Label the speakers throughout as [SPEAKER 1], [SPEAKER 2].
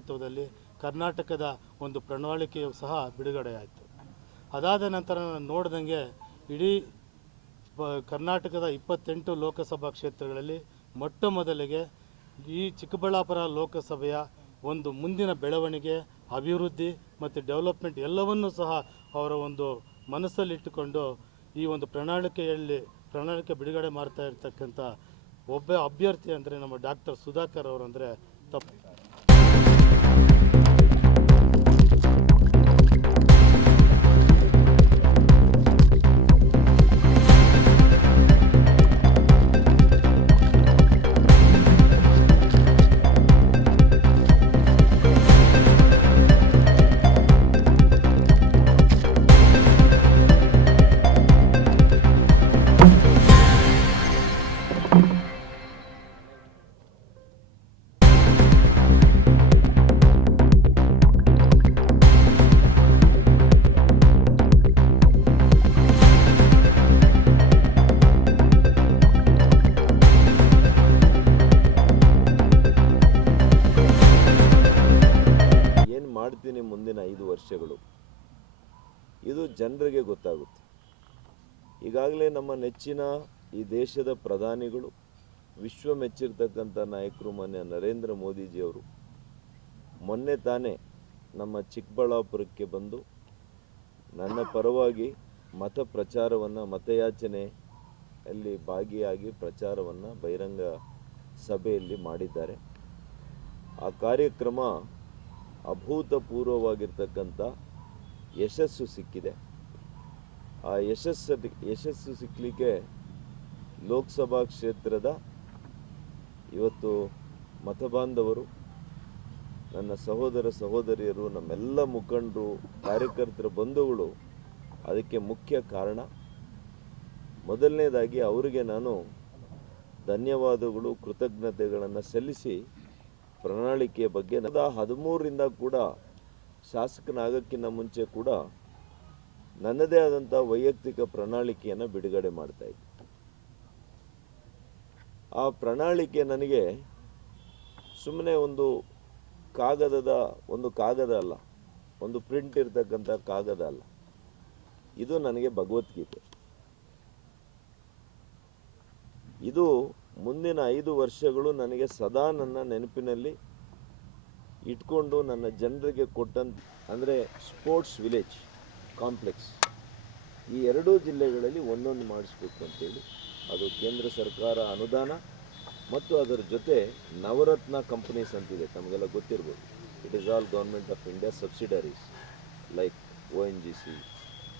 [SPEAKER 1] ನೇತೃತ್ವದಲ್ಲಿ ಕರ್ನಾಟಕದ ಒಂದು ಪ್ರಣಾಳಿಕೆಯು ಸಹ ಬಿಡುಗಡೆಯಾಯಿತು. ಅದಾದ ನಂತರ ನಾನು ನೋಡ್ದಂಗೆ ಇಡೀ ಕರ್ನಾಟಕದ ಇಪ್ಪತ್ತೆಂಟು ಲೋಕಸಭಾ ಕ್ಷೇತ್ರಗಳಲ್ಲಿ ಮೊಟ್ಟ ಮೊದಲಿಗೆ ಈ ಚಿಕ್ಕಬಳ್ಳಾಪುರ ಲೋಕಸಭೆಯ ಒಂದು ಮುಂದಿನ ಬೆಳವಣಿಗೆ, ಅಭಿವೃದ್ಧಿ ಮತ್ತು ಡೆವಲಪ್ಮೆಂಟ್ ಎಲ್ಲವನ್ನೂ ಸಹ ಅವರ ಒಂದು ಮನಸ್ಸಲ್ಲಿಟ್ಟುಕೊಂಡು ಈ ಒಂದು ಪ್ರಣಾಳಿಕೆಯಲ್ಲಿ ಪ್ರಣಾಳಿಕೆ ಬಿಡುಗಡೆ ಮಾಡ್ತಾ ಇರ್ತಕ್ಕಂಥ ಒಬ್ಬ ಅಭ್ಯರ್ಥಿ ಅಂದರೆ ನಮ್ಮ ಡಾಕ್ಟರ್ ಸುಧಾಕರ್ ಅವರಂದರೆ ತಪ್ಪು.
[SPEAKER 2] ಇದು ಜನರಿಗೆ ಗೊತ್ತಾಗುತ್ತೆ. ಈಗಾಗಲೇ ನಮ್ಮ ನೆಚ್ಚಿನ ಈ ದೇಶದ ಪ್ರಧಾನಿಗಳು, ವಿಶ್ವ ಮೆಚ್ಚಿರ್ತಕ್ಕಂಥ ನಾಯಕರು ಮಾನ್ಯ ನರೇಂದ್ರ ಮೋದಿಜಿಯವರು, ಮೊನ್ನೆ ತಾನೇ ನಮ್ಮ ಚಿಕ್ಕಬಳ್ಳಾಪುರಕ್ಕೆ ಬಂದು ನನ್ನ ಪರವಾಗಿ ಮತ ಪ್ರಚಾರವನ್ನು, ಮತಯಾಚನೆಯಲ್ಲಿ ಭಾಗಿಯಾಗಿ ಪ್ರಚಾರವನ್ನು ಬಹಿರಂಗ ಸಭೆಯಲ್ಲಿ ಮಾಡಿದ್ದಾರೆ. ಆ ಕಾರ್ಯಕ್ರಮ ಅಭೂತಪೂರ್ವವಾಗಿರ್ತಕ್ಕಂಥ ಯಶಸ್ಸು ಸಿಕ್ಕಿದೆ. ಆ ಯಶಸ್ಸ ಯಶಸ್ಸು ಸಿಕ್ಕಲಿಕ್ಕೆ ಲೋಕಸಭಾ ಕ್ಷೇತ್ರದ ಇವತ್ತು ಮತಬಾಂಧವರು, ನನ್ನ ಸಹೋದರ ಸಹೋದರಿಯರು, ನಮ್ಮೆಲ್ಲ ಮುಖಂಡರು, ಕಾರ್ಯಕರ್ತರ ಬಂಧುಗಳು, ಅದಕ್ಕೆ ಮುಖ್ಯ ಕಾರಣ ಮೊದಲನೇದಾಗಿ ಅವರಿಗೆ ನಾನು ಧನ್ಯವಾದಗಳು, ಕೃತಜ್ಞತೆಗಳನ್ನು ಸಲ್ಲಿಸಿ ಪ್ರಣಾಳಿಕೆಯ ಬಗ್ಗೆ ನದ ಹದಿಮೂರರಿಂದ ಕೂಡ ಶಾಸಕನಾಗಕ್ಕಿಂತ ಮುಂಚೆ ಕೂಡ ನನ್ನದೇ ಆದಂಥ ವೈಯಕ್ತಿಕ ಪ್ರಣಾಳಿಕೆಯನ್ನು ಬಿಡುಗಡೆ ಮಾಡ್ತಾ ಇದ್ದೆ. ಆ ಪ್ರಣಾಳಿಕೆ ನನಗೆ ಸುಮ್ಮನೆ ಒಂದು ಕಾಗದದ, ಒಂದು ಕಾಗದ ಅಲ್ಲ, ಒಂದು ಪ್ರಿಂಟ್ ಇರತಕ್ಕಂಥ ಕಾಗದ ಅಲ್ಲ. ಇದು ನನಗೆ ಭಗವದ್ಗೀತೆ. ಇದು ಮುಂದಿನ ಐದು ವರ್ಷಗಳು ನನಗೆ ಸದಾ ನನ್ನ ನೆನಪಿನಲ್ಲಿ ಇಟ್ಕೊಂಡು ನನ್ನ ಜನರಿಗೆ ಕೊಟ್ಟಂತ, ಅಂದರೆ ಸ್ಪೋರ್ಟ್ಸ್ ವಿಲೇಜ್ ಕಾಂಪ್ಲೆಕ್ಸ್. ಈ ಎರಡೂ ಜಿಲ್ಲೆಗಳಲ್ಲಿ ಒಂದೊಂದು ಮಾಡಿಸ್ಬೇಕು ಅಂತೇಳಿ, ಅದು ಕೇಂದ್ರ ಸರ್ಕಾರ ಅನುದಾನ ಮತ್ತು ಅದರ ಜೊತೆ ನವರತ್ನ ಕಂಪನೀಸ್ ಅಂತಿದೆ, ತಮಗೆಲ್ಲ ಗೊತ್ತಿರ್ಬೋದು. It is all government of India subsidiaries like O N G C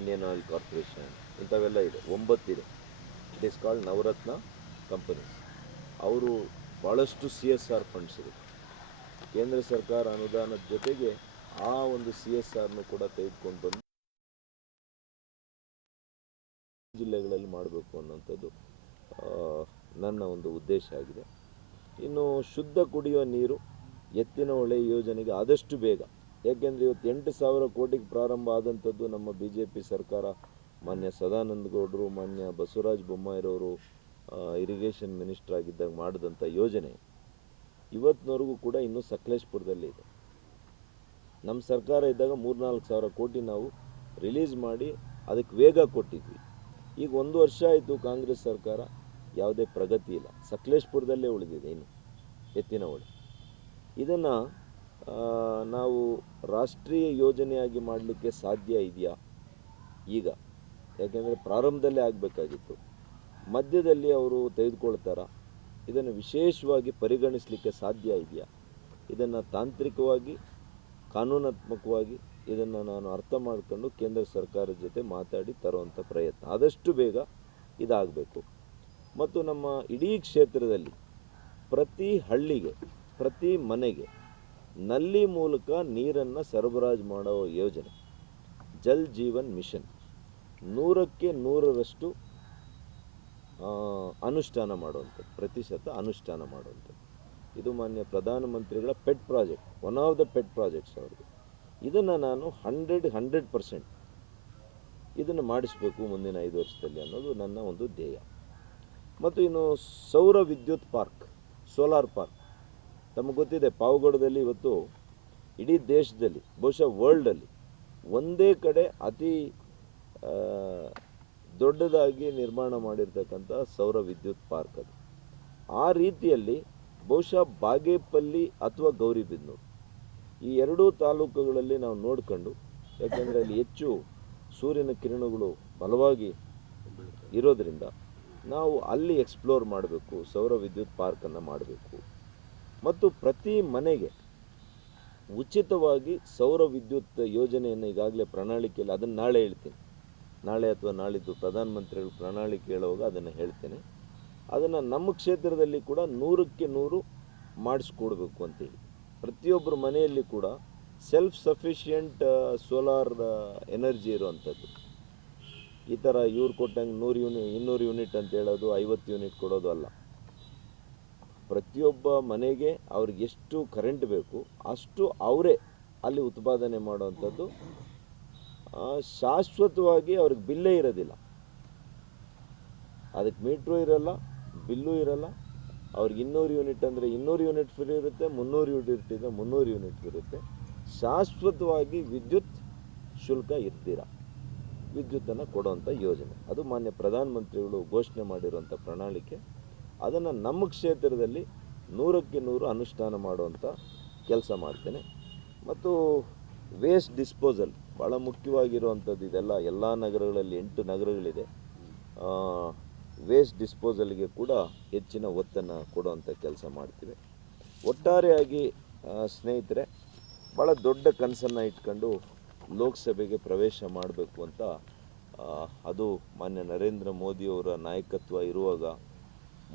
[SPEAKER 2] Indian oil corporation ಇಂಥವೆಲ್ಲ ಇದೆ, ಒಂಬತ್ತಿದೆ. It is called Navratna companies. ಅವರು ಭಾಳಷ್ಟು ಸಿ ಎಸ್ ಆರ್ ಫಂಡ್ಸ್ ಇದೆ ಕೇಂದ್ರ ಸರ್ಕಾರ ಅನುದಾನದ ಜೊತೆಗೆ ಆ ಒಂದು ಸಿ ಎಸ್ ಆರ್ನು ಕೂಡ ತೆಗೆದುಕೊಂಡು ಬಂದು ಜಿಲ್ಲೆಗಳಲ್ಲಿ ಮಾಡಬೇಕು ಅನ್ನೋಂಥದ್ದು ನನ್ನ ಒಂದು ಉದ್ದೇಶ ಆಗಿದೆ. ಇನ್ನು ಶುದ್ಧ ಕುಡಿಯುವ ನೀರು, ಎತ್ತಿನ ಹೊಳೆ ಯೋಜನೆಗೆ ಆದಷ್ಟು ಬೇಗ. ಯಾಕೆಂದರೆ ಇವತ್ತು ಎಂಟು ಸಾವಿರ ಕೋಟಿಗೆ ಪ್ರಾರಂಭ ಆದಂಥದ್ದು ನಮ್ಮ ಬಿ ಜೆ ಪಿ ಸರ್ಕಾರ. ಮಾನ್ಯ ಸದಾನಂದ ಗೌಡರು, ಮಾನ್ಯ ಬಸವರಾಜ ಬೊಮ್ಮಾಯಿರವರು ಇರಿಗೇಷನ್ ಮಿನಿಸ್ಟರ್ ಆಗಿದ್ದಾಗ ಮಾಡಿದಂಥ ಯೋಜನೆ ಇವತ್ತಿನವರೆಗೂ ಕೂಡ ಇನ್ನೂ ಸಕಲೇಶ್ಪುರದಲ್ಲಿ ಇದೆ. ನಮ್ಮ ಸರ್ಕಾರ ಇದ್ದಾಗ ಮೂರ್ನಾಲ್ಕು ಸಾವಿರ ಕೋಟಿ ನಾವು ರಿಲೀಸ್ ಮಾಡಿ ಅದಕ್ಕೆ ವೇಗ ಕೊಟ್ಟಿದ್ವಿ. ಈಗ ಒಂದು ವರ್ಷ ಆಯಿತು ಕಾಂಗ್ರೆಸ್ ಸರ್ಕಾರ ಯಾವುದೇ ಪ್ರಗತಿ ಇಲ್ಲ. ಸಕಲೇಶ್ಪುರದಲ್ಲೇ ಉಳಿದಿದೆ ಇನ್ನು ಎತ್ತಿನ ಹೊಳೆ ಇದನ್ನು ನಾವು ರಾಷ್ಟ್ರೀಯ ಯೋಜನೆಯಾಗಿ ಮಾಡಲಿಕ್ಕೆ ಸಾಧ್ಯ ಇದೆಯಾ? ಈಗ, ಯಾಕೆಂದರೆ ಪ್ರಾರಂಭದಲ್ಲೇ ಆಗಬೇಕಾಗಿತ್ತು. ಮಧ್ಯದಲ್ಲಿ ಅವರು ತೆಗೆದುಕೊಳ್ತಾರ. ಇದನ್ನು ವಿಶೇಷವಾಗಿ ಪರಿಗಣಿಸಲಿಕ್ಕೆ ಸಾಧ್ಯ ಇದೆಯಾ? ಇದನ್ನು ತಾಂತ್ರಿಕವಾಗಿ, ಕಾನೂನಾತ್ಮಕವಾಗಿ ಇದನ್ನು ನಾನು ಅರ್ಥ ಮಾಡ್ಕೊಂಡು ಕೇಂದ್ರ ಸರ್ಕಾರದ ಜೊತೆ ಮಾತಾಡಿ ತರುವಂಥ ಪ್ರಯತ್ನ. ಆದಷ್ಟು ಬೇಗ ಇದಾಗಬೇಕು. ಮತ್ತು ನಮ್ಮ ಇಡೀ ಕ್ಷೇತ್ರದಲ್ಲಿ ಪ್ರತಿ ಹಳ್ಳಿಗೆ, ಪ್ರತಿ ಮನೆಗೆ ನಲ್ಲಿ ಮೂಲಕ ನೀರನ್ನು ಸರಬರಾಜು ಮಾಡೋ ಯೋಜನೆ. ಜಲ್ ಜೀವನ್ ಮಿಷನ್. ನೂರಕ್ಕೆ ನೂರರಷ್ಟು ಅನುಷ್ಠಾನ ಮಾಡುವಂಥದ್ದು, ಪ್ರತಿಶತ ಅನುಷ್ಠಾನ ಮಾಡುವಂಥದ್ದು. ಇದು ಮಾನ್ಯ ಪ್ರಧಾನಮಂತ್ರಿಗಳ pet project, one of the pet projects ಅವ್ರದ್ದು. ಇದನ್ನು ನಾನು ಹಂಡ್ರೆಡ್ ಹಂಡ್ರೆಡ್ ಪರ್ಸೆಂಟ್ ಇದನ್ನು ಮಾಡಿಸಬೇಕು ಮುಂದಿನ ಐದು ವರ್ಷದಲ್ಲಿ ಅನ್ನೋದು ನನ್ನ ಒಂದು ಧ್ಯೇಯ. ಮತ್ತು ಇನ್ನು ಸೌರ ವಿದ್ಯುತ್ ಪಾರ್ಕ್, ಸೋಲಾರ್ ಪಾರ್ಕ್. ತಮಗೆ ಗೊತ್ತಿದೆ, ಪಾವಗಡದಲ್ಲಿ ಇವತ್ತು ಇಡೀ ದೇಶದಲ್ಲಿ, ಬಹುಶಃ ವರ್ಲ್ಡಲ್ಲಿ ಒಂದೇ ಕಡೆ ಅತಿ ದೊಡ್ಡದಾಗಿ ನಿರ್ಮಾಣ ಮಾಡಿರ್ತಕ್ಕಂಥ ಸೌರ ವಿದ್ಯುತ್ ಪಾರ್ಕ್ ಅದು. ಆ ರೀತಿಯಲ್ಲಿ ಬಹುಶಃ ಬಾಗೇಪಲ್ಲಿ ಅಥವಾ ಗೌರಿಬಿದನೂರು ಈ ಎರಡೂ ತಾಲೂಕುಗಳಲ್ಲಿ ನಾವು ನೋಡ್ಕೊಂಡು, ಯಾಕೆಂದರೆ ಅಲ್ಲಿ ಹೆಚ್ಚು ಸೂರ್ಯನ ಕಿರಣಗಳು ಬಲವಾಗಿ ಇರೋದರಿಂದ ನಾವು ಅಲ್ಲಿ ಎಕ್ಸ್ಪ್ಲೋರ್ ಮಾಡಬೇಕು, ಸೌರ ವಿದ್ಯುತ್ ಪಾರ್ಕನ್ನು ಮಾಡಬೇಕು. ಮತ್ತು ಪ್ರತಿ ಮನೆಗೆ ಉಚಿತವಾಗಿ ಸೌರ ವಿದ್ಯುತ್ ಯೋಜನೆಯನ್ನು ಈಗಾಗಲೇ ಪ್ರಣಾಳಿಕೆಯಲ್ಲಿ ಅದನ್ನು ನಾಳೆ ಹೇಳ್ತೀನಿ. ನಾಳೆ ಅಥವಾ ನಾಳಿದ್ದು ಪ್ರಧಾನಮಂತ್ರಿಗಳು ಪ್ರಣಾಳಿಕೆ ಹೇಳುವಾಗ ಅದನ್ನು ಹೇಳ್ತೇನೆ. ಅದನ್ನು ನಮ್ಮ ಕ್ಷೇತ್ರದಲ್ಲಿ ಕೂಡ ನೂರಕ್ಕೆ ನೂರು ಮಾಡಿಸ್ಕೊಡ್ಬೇಕು ಅಂತೇಳಿ. ಪ್ರತಿಯೊಬ್ಬರ ಮನೆಯಲ್ಲಿ ಕೂಡ ಸೆಲ್ಫ್ ಸಫಿಷಿಯೆಂಟ್ ಸೋಲಾರ್ ಎನರ್ಜಿ ಇರುವಂಥದ್ದು. ಈ ಥರ ಇವ್ರು ಕೊಟ್ಟಂಗೆ ನೂರು ಯೂನಿ ಇನ್ನೂರು ಯೂನಿಟ್ ಅಂತ ಹೇಳೋದು, ಐವತ್ತು ಯೂನಿಟ್ ಕೊಡೋದು ಅಲ್ಲ. ಪ್ರತಿಯೊಬ್ಬ ಮನೆಗೆ ಅವ್ರಿಗೆ ಎಷ್ಟು ಕರೆಂಟ್ ಬೇಕು ಅಷ್ಟು ಅವರೇ ಅಲ್ಲಿ ಉತ್ಪಾದನೆ ಮಾಡುವಂಥದ್ದು. ಶಾಶ್ವತವಾಗಿ ಅವ್ರಿಗೆ ಬಿಲ್ಲೇ ಇರೋದಿಲ್ಲ. ಅದಕ್ಕೆ ಮೀಟ್ರೂ ಇರಲ್ಲ, ಬಿಲ್ಲು ಇರಲ್ಲ. ಅವ್ರಿಗೆ ಇನ್ನೂರು ಯೂನಿಟ್ ಅಂದರೆ ಇನ್ನೂರು ಯೂನಿಟ್ ಫ್ರೀ ಇರುತ್ತೆ, ಮುನ್ನೂರು ಯೂನಿಟ್ ಇದೆ ಮುನ್ನೂರು ಯೂನಿಟ್ ಇರುತ್ತೆ. ಶಾಶ್ವತವಾಗಿ ವಿದ್ಯುತ್ ಶುಲ್ಕ ಇರ್ತೀರ? ವಿದ್ಯುತ್ತನ್ನು ಕೊಡುವಂಥ ಯೋಜನೆ. ಅದು ಮಾನ್ಯ ಪ್ರಧಾನಮಂತ್ರಿಗಳು ಘೋಷಣೆ ಮಾಡಿರುವಂಥ ಪ್ರಣಾಳಿಕೆ. ಅದನ್ನು ನಮ್ಮ ಕ್ಷೇತ್ರದಲ್ಲಿ ನೂರಕ್ಕೆ ನೂರು ಅನುಷ್ಠಾನ ಮಾಡುವಂಥ ಕೆಲಸ ಮಾಡ್ತೇನೆ. ಮತ್ತು ವೇಸ್ಟ್ ಡಿಸ್ಪೋಸಲ್ ಭಾಳ ಮುಖ್ಯವಾಗಿರುವಂಥದ್ದು ಇದೆಲ್ಲ. ಎಲ್ಲ ನಗರಗಳಲ್ಲಿ ಎಂಟು ನಗರಗಳಿದೆ. ವೇಸ್ಟ್ ಡಿಸ್ಪೋಸಲ್ಗೆ ಕೂಡ ಹೆಚ್ಚಿನ ಒತ್ತನ್ನು ಕೊಡುವಂಥ ಕೆಲಸ ಮಾಡ್ತೀವಿ. ಒಟ್ಟಾರೆಯಾಗಿ ಸ್ನೇಹಿತರೆ ಭಾಳ ದೊಡ್ಡ ಕನಸನ್ನು ಇಟ್ಕೊಂಡು ಲೋಕಸಭೆಗೆ ಪ್ರವೇಶ ಮಾಡಬೇಕು ಅಂತ ಅದು ಮಾನ್ಯ ನರೇಂದ್ರ ಮೋದಿಯವರ ನಾಯಕತ್ವ ಇರುವಾಗ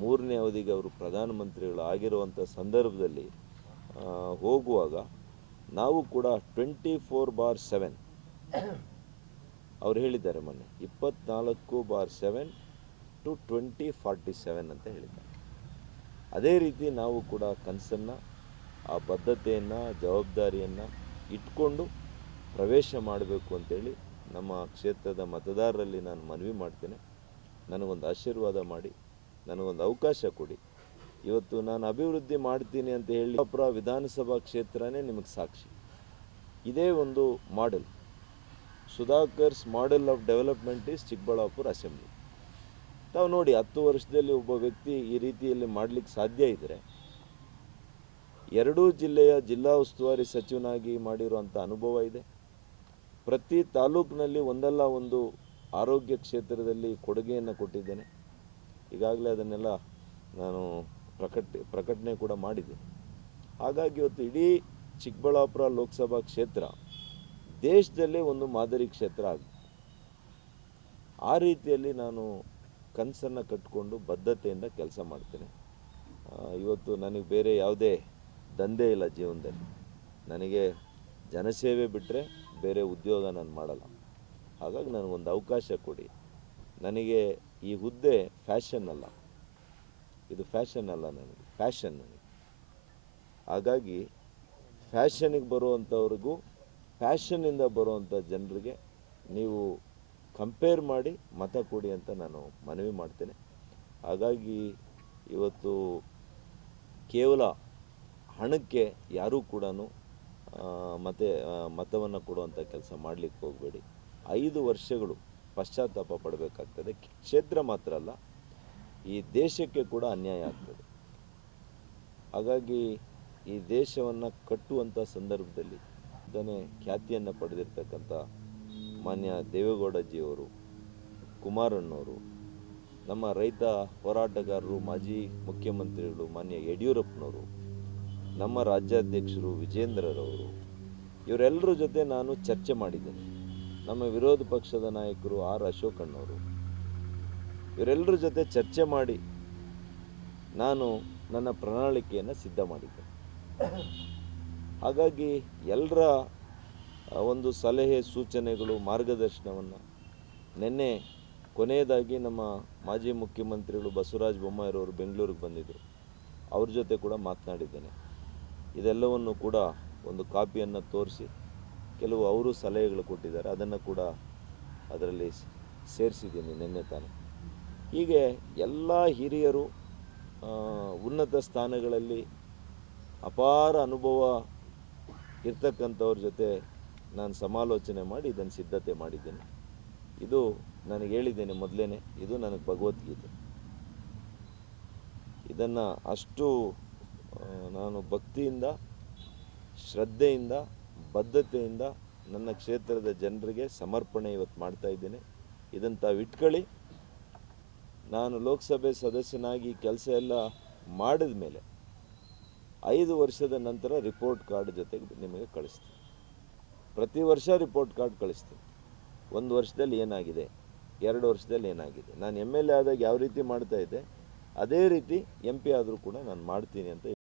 [SPEAKER 2] ಮೂರನೇ ಅವಧಿಗೆ ಅವರು ಪ್ರಧಾನಮಂತ್ರಿಗಳು ಆಗಿರುವಂಥ ಸಂದರ್ಭದಲ್ಲಿ ಹೋಗುವಾಗ ನಾವು ಕೂಡ ಟ್ವೆಂಟಿ ಫೋರ್ ಬಾರ್ ಸೆವೆನ್ ಅವ್ರು ಹೇಳಿದ್ದಾರೆ ಮೊನ್ನೆ, ಇಪ್ಪತ್ನಾಲ್ಕು bar seven to twenty forty seven ಅಂತ ಹೇಳಿದ್ದಾರೆ. ಅದೇ ರೀತಿ ನಾವು ಕೂಡ ಕನಸನ್ನು, ಆ ಬದ್ಧತೆಯನ್ನು, ಜವಾಬ್ದಾರಿಯನ್ನು ಇಟ್ಕೊಂಡು ಪ್ರವೇಶ ಮಾಡಬೇಕು ಅಂತೇಳಿ ನಮ್ಮ ಕ್ಷೇತ್ರದ ಮತದಾರರಲ್ಲಿ ನಾನು ಮನವಿ ಮಾಡ್ತೇನೆ. ನನಗೊಂದು ಆಶೀರ್ವಾದ ಮಾಡಿ, ನನಗೊಂದು ಅವಕಾಶ ಕೊಡಿ. ಇವತ್ತು ನಾನು ಅಭಿವೃದ್ಧಿ ಮಾಡ್ತೀನಿ ಅಂತ ಹೇಳಿ ವಿಧಾನಸಭಾ ಕ್ಷೇತ್ರನೇ ನಿಮಗೆ ಸಾಕ್ಷಿ. ಇದೇ ಒಂದು model Sudhakar's model of development is Chikkaballapura assembly ತಾವು ನೋಡಿ ಹತ್ತು ವರ್ಷದಲ್ಲಿ ಒಬ್ಬ ವ್ಯಕ್ತಿ ಈ ರೀತಿಯಲ್ಲಿ ಮಾಡಲಿಕ್ಕೆ ಸಾಧ್ಯ ಇದ್ದರೆ ಎರಡೂ ಜಿಲ್ಲೆಯ ಜಿಲ್ಲಾ ಉಸ್ತುವಾರಿ ಸಚಿವನಾಗಿ ಮಾಡಿರುವಂಥ ಅನುಭವ ಇದೆ. ಪ್ರತಿ ತಾಲೂಕಿನಲ್ಲಿ ಒಂದಲ್ಲ ಒಂದು ಆರೋಗ್ಯ ಕ್ಷೇತ್ರದಲ್ಲಿ ಕೊಡುಗೆಯನ್ನು ಕೊಟ್ಟಿದ್ದೇನೆ. ಈಗಾಗಲೇ ಅದನ್ನೆಲ್ಲ ನಾನು ಪ್ರಕಟ, ಪ್ರಕಟಣೆ ಕೂಡ ಮಾಡಿದೆ ಹಾಗಾಗಿ ಇವತ್ತು ಇಡೀ ಚಿಕ್ಕಬಳ್ಳಾಪುರ ಲೋಕಸಭಾ ಕ್ಷೇತ್ರ ದೇಶದಲ್ಲೇ ಒಂದು ಮಾದರಿ ಕ್ಷೇತ್ರ ಆಗಿದೆ. ಆ ರೀತಿಯಲ್ಲಿ ನಾನು ಕನಸನ್ನು ಕಟ್ಟಿಕೊಂಡು ಬದ್ಧತೆಯಿಂದ ಕೆಲಸ ಮಾಡ್ತೇನೆ. ಇವತ್ತು ನನಗೆ ಬೇರೆ ಯಾವುದೇ ದಂಧೆ ಇಲ್ಲ ಜೀವನದಲ್ಲಿ. ನನಗೆ ಜನಸೇವೆ ಬಿಟ್ಟರೆ ಬೇರೆ ಉದ್ಯೋಗ ನಾನು ಮಾಡಲ್ಲ. ಹಾಗಾಗಿ ನನಗೊಂದು ಅವಕಾಶ ಕೊಡಿ. ನನಗೆ ಈ ಹುದ್ದೆ ಫ್ಯಾಷನ್ ಅಲ್ಲ. ಇದು ಫ್ಯಾಷನ್ ಅಲ್ಲ ನನಗೆ. ಫ್ಯಾಷನ್ ನನಗೆ. ಹಾಗಾಗಿ ಫ್ಯಾಷನಿಗೆ ಬರುವಂಥವ್ರಿಗೂ ಫ್ಯಾಷನ್ನಿಂದ ಬರುವಂಥ ಜನರಿಗೆ ನೀವು ಕಂಪೇರ್ ಮಾಡಿ ಮತ ಕೊಡಿ ಅಂತ ನಾನು ಮನವಿ ಮಾಡ್ತೇನೆ. ಹಾಗಾಗಿ ಇವತ್ತು ಕೇವಲ ಹಣಕ್ಕೆ ಯಾರೂ ಕೂಡ ಮತ್ತೆ ಮತವನ್ನು ಕೊಡುವಂಥ ಕೆಲಸ ಮಾಡಲಿಕ್ಕೆ ಹೋಗಬೇಡಿ. ಐದು ವರ್ಷಗಳು ಪಶ್ಚಾತ್ತಾಪ ಪಡಬೇಕಾಗ್ತದೆ. ಕ್ಷೇತ್ರ ಮಾತ್ರ ಅಲ್ಲ, ಈ ದೇಶಕ್ಕೆ ಕೂಡ ಅನ್ಯಾಯ ಆಗ್ತದೆ. ಹಾಗಾಗಿ ಈ ದೇಶವನ್ನು ಕಟ್ಟುವಂಥ ಸಂದರ್ಭದಲ್ಲಿ ಇದನ್ನೇ ಖ್ಯಾತಿಯನ್ನು ಪಡೆದಿರ್ತಕ್ಕಂಥ ಮಾನ್ಯ ದೇವೇಗೌಡಜಿಯವರು, ಕುಮಾರಣ್ಣವರು, ನಮ್ಮ ರೈತ ಹೋರಾಟಗಾರರು, ಮಾಜಿ ಮುಖ್ಯಮಂತ್ರಿಗಳು, ಮಾನ್ಯ ಯಡಿಯೂರಪ್ಪನವರು, ನಮ್ಮ ರಾಜ್ಯಾಧ್ಯಕ್ಷರು ವಿಜೇಂದ್ರರವರು, ಇವರೆಲ್ಲರ ಜೊತೆ ನಾನು ಚರ್ಚೆ ಮಾಡಿದ್ದೇನೆ. ನಮ್ಮ ವಿರೋಧ ಪಕ್ಷದ ನಾಯಕರು ಆರ್ ಅಶೋಕಣ್ಣವರು. ಇವರೆಲ್ಲರ ಜೊತೆ ಚರ್ಚೆ ಮಾಡಿ ನಾನು ನನ್ನ ಪ್ರಣಾಳಿಕೆಯನ್ನು ಸಿದ್ಧ ಮಾಡಿದ್ದೆ ಹಾಗಾಗಿ ಎಲ್ಲರ ಒಂದು ಸಲಹೆ, ಸೂಚನೆಗಳು, ಮಾರ್ಗದರ್ಶನವನ್ನು ನಿನ್ನೆ ಕೊನೆಯದಾಗಿ ನಮ್ಮ ಮಾಜಿ ಮುಖ್ಯಮಂತ್ರಿಗಳು ಬಸವರಾಜ ಬೊಮ್ಮಾಯಿರವರು ಬೆಂಗಳೂರಿಗೆ ಬಂದಿದ್ದರು ಅವ್ರ ಜೊತೆ ಕೂಡ ಮಾತನಾಡಿದ್ದೇನೆ. ಇದೆಲ್ಲವನ್ನು ಕೂಡ ಒಂದು ಕಾಪಿಯನ್ನು ತೋರಿಸಿ ಕೆಲವು ಅವರು ಸಲಹೆಗಳು ಕೊಟ್ಟಿದ್ದಾರೆ. ಅದನ್ನು ಕೂಡ ಅದರಲ್ಲಿ ಸೇರಿಸಿದ್ದೀನಿ ನಿನ್ನೆ ತಾನೆ. ಹೀಗೆ ಎಲ್ಲ ಹಿರಿಯರು ಉನ್ನತ ಸ್ಥಾನಗಳಲ್ಲಿ ಅಪಾರ ಅನುಭವ ಇರ್ತಕ್ಕಂಥವ್ರ ಜೊತೆ ನಾನು ಸಮಾಲೋಚನೆ ಮಾಡಿ ಇದನ್ನು ಸಿದ್ಧತೆ ಮಾಡಿದ್ದೇನೆ. ಇದು ನನಗೆ ಹೇಳಿದ್ದೇನೆ ಮೊದಲೇ ಇದು ನನಗೆ ಭಗವದ್ಗೀತೆ. ಇದನ್ನು ಅಷ್ಟು ನಾನು ಭಕ್ತಿಯಿಂದ, ಶ್ರದ್ಧೆಯಿಂದ, ಬದ್ಧತೆಯಿಂದ ನನ್ನ ಕ್ಷೇತ್ರದ ಜನರಿಗೆ ಸಮರ್ಪಣೆ ಇವತ್ತು ಮಾಡ್ತಾ ಇದ್ದೇನೆ. ಇದನ್ನು ತಾವು ಇಟ್ಕೊಳ್ಳಿ. ನಾನು ಲೋಕಸಭೆ ಸದಸ್ಯನಾಗಿ ಕೆಲಸ ಎಲ್ಲ ಮಾಡಿದ ಮೇಲೆ ಐದು ವರ್ಷದ ನಂತರ ರಿಪೋರ್ಟ್ ಕಾರ್ಡ್ ಜೊತೆಗೆ ನಿಮಗೆ ಕಳಿಸ್ತೀನಿ. ಪ್ರತಿ ವರ್ಷ ರಿಪೋರ್ಟ್ ಕಾರ್ಡ್ ಕಳಿಸ್ತೀನಿ. ಒಂದು ವರ್ಷದಲ್ಲಿ ಏನಾಗಿದೆ? ಎರಡು ವರ್ಷದಲ್ಲಿ ಏನಾಗಿದೆ? ನಾನು ಎಂ ಎಲ್ ಎ ಆದಾಗ ಯಾವ ರೀತಿ ಮಾಡ್ತಾ ಇದ್ದೆ? ಅದೇ ರೀತಿ ಎಂ ಪಿ ಆದರೂ ಕೂಡ ನಾನು ಮಾಡ್ತೀನಿ ಅಂತ